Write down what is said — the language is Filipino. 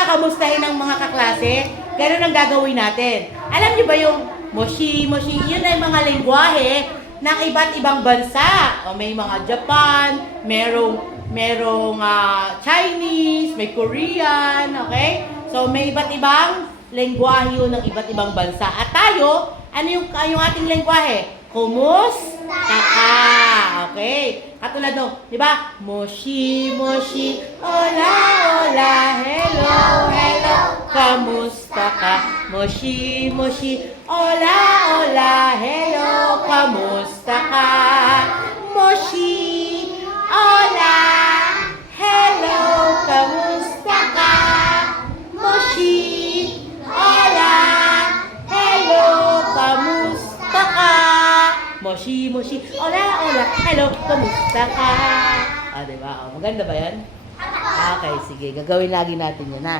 kakamustahin ng mga kaklase, ganun ang gagawin natin. Alam niyo ba yung moshi, moshi, yun ay mga lengguwahe ng iba't ibang bansa. O may mga Japan, merong Chinese, may Korean, okay? So may iba't ibang lengguwahe yun ng iba't ibang bansa. At tayo, ano yung ating lengguwahe? Kumusta ka? Okay. Katulad no, di ba? Moshi, moshi, hola, hola, hello, hello, kamusta ka? Moshi, moshi, hola, hola, hello, kamusta ka? Moshi, hola, hello, kamusta ka? Moshi, hola, hello, kamusta ka? Moshi, moshi, hola, hola, hello, kamusta ka? Diba? Maganda ba yan? Okay, sige. Gagawin lagi natin yan, ha?